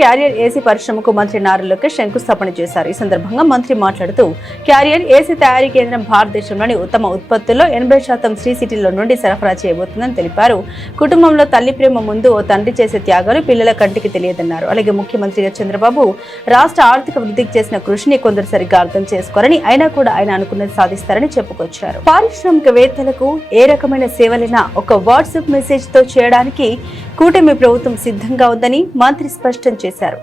Carrier AC పరిశ్రమకు మంత్రి నారా లోకేష్ శంకుస్థాపన చేశారు. ఈ సందర్భంగా మంత్రి మాట్లాడుతూ క్యారియర్ ఏసీ తయారీ కేంద్రం భారతదేశంలోని ఉత్తమ ఉత్పత్తుల్లో 80% శ్రీ సిటీలో నుండి సరఫరా చేయబోతుందని తెలిపారు. కుటుంబంలో తల్లి ప్రేమ ముందు ఓ తండ్రి చేసే త్యాగాలు పిల్లల కంటికి తెలియదన్నారు. అలాగే ముఖ్యమంత్రిగా చంద్రబాబు రాష్ట్ర ఆర్థిక వృద్ధికి చేసిన కృషిని కొందరు సరిగ్గా అర్థం చేసుకోరని, అయినా కూడా ఆయన అనుకున్నది సాధిస్తారని చెప్పుకొచ్చారు. పారిశ్రామికవేత్తలకు ఏ రకమైన సేవలైనా ఒక వాట్సాప్ మెసేజ్ తో చేయడానికి కూటమి ప్రభుత్వం సిద్ధంగా ఉందని మంత్రి స్పష్టం చేశారు.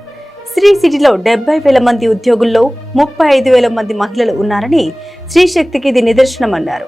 శ్రీ సిటీలో 70,000 మంది ఉద్యోగుల్లో 35,000 మంది మహిళలు ఉన్నారని, స్త్రీ శక్తికి ఇది నిదర్శనమన్నారు.